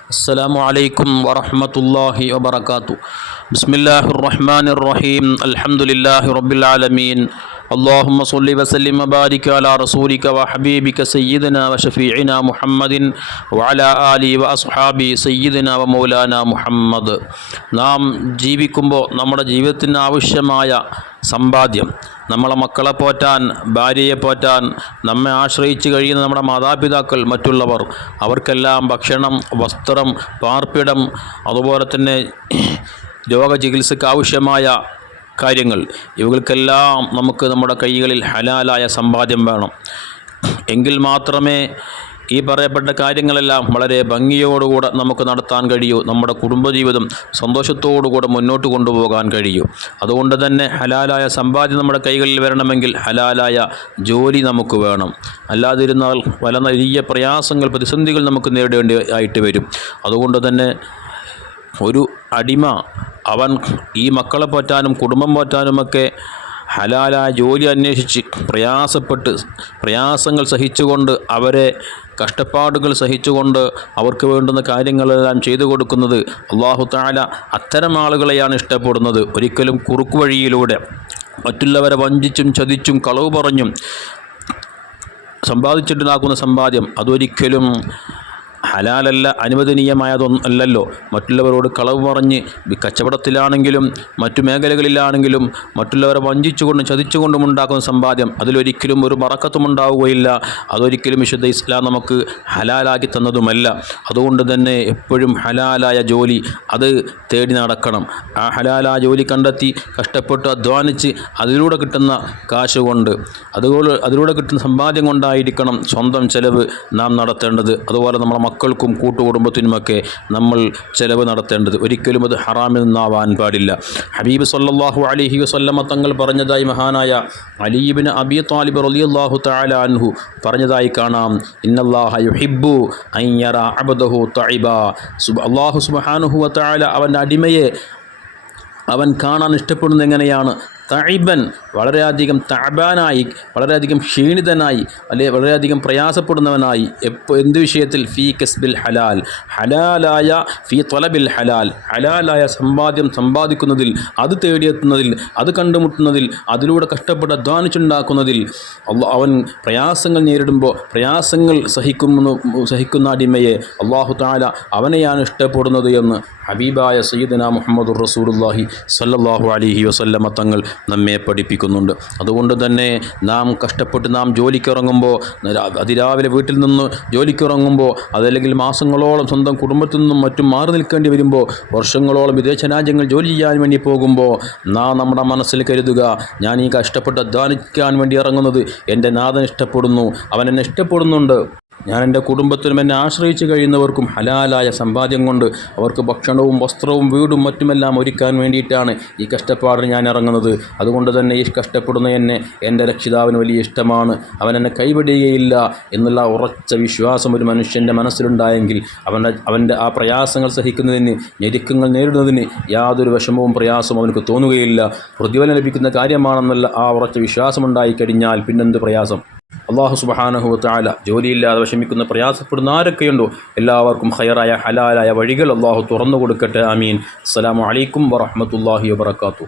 السلام عليكم ورحمة الله وبركاته بسم الله الرحمن الرحيم الحمد لله رب العالمين اللهم صل وسلم وبارك على رسولك وحبيبك سيدنا وشفيعنا محمد وعلى آله وأصحابه سيدنا ومولانا മുഹമ്മദ് നാം ജീവിക്കുമ്പോൾ നമ്മുടെ ജീവിതത്തിന് ആവശ്യമായ സമ്പാദ്യം നമ്മളെ മക്കളെ പോറ്റാൻ ഭാര്യയെ പോറ്റാൻ നമ്മെ ആശ്രയിച്ച് കഴിയുന്ന നമ്മുടെ മാതാപിതാക്കൾ മറ്റുള്ളവർ അവർക്കെല്ലാം ഭക്ഷണം വസ്ത്രം പാർപ്പിടം അതുപോലെ തന്നെ രോഗചികിത്സയ്ക്ക് ആവശ്യമായ കാര്യങ്ങൾ. ഇവകൾക്കെല്ലാം നമുക്ക് നമ്മുടെ കൈകളിൽ ഹലാലായ സമ്പാദ്യം വേണം. എങ്കിൽ മാത്രമേ ഈ പറയപ്പെട്ട കാര്യങ്ങളെല്ലാം വളരെ ഭംഗിയോടുകൂടെ നമുക്ക് നടത്താൻ കഴിയൂ. നമ്മുടെ കുടുംബജീവിതം സന്തോഷത്തോടുകൂടെ മുന്നോട്ട് കൊണ്ടുപോകാൻ കഴിയൂ. അതുകൊണ്ട് തന്നെ ഹലാലായ സമ്പാദ്യം നമ്മുടെ കൈകളിൽ വരണമെങ്കിൽ ഹലാലായ ജോലി നമുക്ക് വേണം. അല്ലാതിരുന്നാൽ പല വലിയ പ്രയാസങ്ങൾ പ്രതിസന്ധികൾ നമുക്ക് നേരിടേണ്ടി ആയിട്ട് വരും. അതുകൊണ്ട് തന്നെ ഒരു അടിമ അവൻ ഈ മക്കളെ പോറ്റാനും കുടുംബം പോറ്റാനുമൊക്കെ ഹലാലായ ജോലി അന്വേഷിച്ച് പ്രയാസപ്പെട്ട് പ്രയാസങ്ങൾ സഹിച്ചുകൊണ്ട് അവരെ കഷ്ടപ്പാടുകൾ സഹിച്ചുകൊണ്ട് അവർക്ക് വേണ്ടുന്ന കാര്യങ്ങളെല്ലാം ചെയ്തു കൊടുക്കുന്നത് അള്ളാഹു താല അത്തരം ആളുകളെയാണ് ഇഷ്ടപ്പെടുന്നത്. ഒരിക്കലും കുറുക്കു വഴിയിലൂടെ മറ്റുള്ളവരെ വഞ്ചിച്ചും ചതിച്ചും കളവ് പറഞ്ഞും സമ്പാദിച്ചിട്ടുണ്ടാക്കുന്ന സമ്പാദ്യം അതൊരിക്കലും ഹലാലല്ല അനുവദനീയമായതൊന്നും അല്ലല്ലോ മറ്റുള്ളവരോട് കളവ് പറഞ്ഞ് കച്ചവടത്തിലാണെങ്കിലും മറ്റു മേഖലകളിലാണെങ്കിലും മറ്റുള്ളവരെ വഞ്ചിച്ചുകൊണ്ടും ചതിച്ചുകൊണ്ടും ഉണ്ടാക്കുന്ന സമ്പാദ്യം അതിലൊരിക്കലും ഒരു മറക്കത്തും ഉണ്ടാവുകയില്ല. അതൊരിക്കലും വിശുദ്ധ ഇസ്ലാം നമുക്ക് ഹലാലാക്കി തന്നതുമല്ല. അതുകൊണ്ട് തന്നെ എപ്പോഴും ഹലാലായ ജോലി അത് തേടി നടക്കണം. ആ ഹലാലായ ജോലി കണ്ടെത്തി കഷ്ടപ്പെട്ട് അധ്വാനിച്ച് അതിലൂടെ കിട്ടുന്ന കാശ് കൊണ്ട് അതുപോലെ അതിലൂടെ കിട്ടുന്ന സമ്പാദ്യം കൊണ്ടായിരിക്കണം സ്വന്തം ചെലവ് നാം നടത്തേണ്ടത്. അതുപോലെ നമ്മുടെ മക്കൾക്കും കൂട്ടുകുടുംബത്തിനുമൊക്കെ നമ്മൾ ചെലവ് നടത്തേണ്ടത്. ഒരിക്കലും അത് ഹറാമിൽ നിന്നാവാൻ പാടില്ല. ഹബീബ് സല്ലാഹു അലൈഹി വസല്ലമ തങ്ങൾ പറഞ്ഞതായി മഹാനായ അലീബിന് അബി താലിബ് റളിയല്ലാഹു തആല അൻഹു പറഞ്ഞതായി കാണാം. ഇന്നല്ലാഹ അയ്യറ യറ അബ്ദഹു തഇബ. സുബ് അല്ലാഹു സുബ്ഹാനഹു വ തആല അവന്റെ അടിമയെ അവൻ കാണാൻ ഇഷ്ടപ്പെടുന്നത് എങ്ങനെയാണ്? തഴിബൻ വളരെയധികം തഅബാനായി വളരെയധികം ക്ഷീണിതനായി അല്ലെ വളരെയധികം പ്രയാസപ്പെടുന്നവനായി. എപ്പോൾ എന്ത് വിഷയത്തിൽ? ഫീ കസ്ബിൽ ഹലാൽ. ഹലാലായ ഫീ തൊലബിൽ ഹലാൽ. ഹലാലായ സമ്പാദ്യം സമ്പാദിക്കുന്നതിൽ അത് തേടിയെത്തുന്നതിൽ അത് കണ്ടുമുട്ടുന്നതിൽ അതിലൂടെ കഷ്ടപ്പെട്ട് അധ്വാനിച്ചുണ്ടാക്കുന്നതിൽ അവൻ പ്രയാസങ്ങൾ നേരിടുമ്പോൾ പ്രയാസങ്ങൾ സഹിക്കുന്നു സഹിക്കുന്ന അടിമയെ അള്ളാഹു താല അവനെയാണ് ഇഷ്ടപ്പെടുന്നത് എന്ന് ഹബീബായ സയ്യിദന മുഹമ്മദ് റസൂലുള്ളാഹി സല്ലാഹു അലൈഹി വസല്ലമ തങ്ങൾ നമ്മെ പഠിപ്പിക്കുന്നുണ്ട്. അതുകൊണ്ട് തന്നെ നാം കഷ്ടപ്പെട്ട് നാം ജോലിക്കിറങ്ങുമ്പോൾ അതിരാവിലെ വീട്ടിൽ നിന്ന് ജോലിക്കിറങ്ങുമ്പോൾ അതല്ലെങ്കിൽ മാസങ്ങളോളം സ്വന്തം കുടുംബത്തിൽ നിന്നും മറ്റും മാറി നിൽക്കേണ്ടി വരുമ്പോൾ വർഷങ്ങളോളം വിദേശ രാജ്യങ്ങൾ ജോലി ചെയ്യാൻ വേണ്ടി പോകുമ്പോൾ നാം നമ്മുടെ മനസ്സിൽ കരുതുക ഞാൻ ഈ കഷ്ടപ്പെട്ട് അധ്വാനിക്കാൻ വേണ്ടി ഇറങ്ങുന്നത് എന്റെ നാഥൻ ഇഷ്ടപ്പെടുന്നു. അവൻ എന്നെ ഇഷ്ടപ്പെടുന്നുണ്ട്. ഞാൻ എന്റെ കുടുംബത്തിനും എന്നെ ആശ്രയിച്ച് കഴിയുന്നവർക്കും ഹലാലായ സമ്പാദ്യം കൊണ്ട് അവർക്ക് ഭക്ഷണവും വസ്ത്രവും വീടും മറ്റുമെല്ലാം ഒരുക്കാൻ വേണ്ടിയിട്ടാണ് ഈ കഷ്ടപ്പാടിന് ഞാൻ ഇറങ്ങുന്നത്. അതുകൊണ്ട് തന്നെ ഈ കഷ്ടപ്പെടുന്ന എന്നെ എന്റെ രക്ഷിതാവിന് വലിയ ഇഷ്ടമാണ്. അവൻ എന്നെ കൈവിടുകയില്ല എന്നുള്ള ഉറച്ച വിശ്വാസം ഒരു മനുഷ്യന്റെ മനസ്സിലുണ്ടായെങ്കിൽ അവന്റെ അവന്റെ ആ പ്രയാസങ്ങൾ സഹിക്കുന്നതിന് ഞെരുക്കങ്ങൾ നേരിടുന്നതിന് യാതൊരു വിഷമവും പ്രയാസവും അവനക്ക് തോന്നുകയില്ല. പ്രതിഫലം ലഭിക്കുന്ന കാര്യമാണെന്നുള്ള ആ ഉറച്ച വിശ്വാസമുണ്ടായി കഴിഞ്ഞാൽ പിന്നെന്ത് പ്രയാസം? അള്ളാഹു സുബഹാനഹു താല ജോലിയില്ലാതെ വിഷമിക്കുന്ന പ്രയാസപ്പെടുന്ന ആരൊക്കെയുണ്ടോ എല്ലാവർക്കും ഹയറായ ഹലാലായ വഴികൾ അള്ളാഹു തുറന്നു കൊടുക്കട്ടെ. അമീൻ അസ്സലാമു അലൈക്കും വറഹ്മത്തുള്ളാഹി വബറകാതുഹു.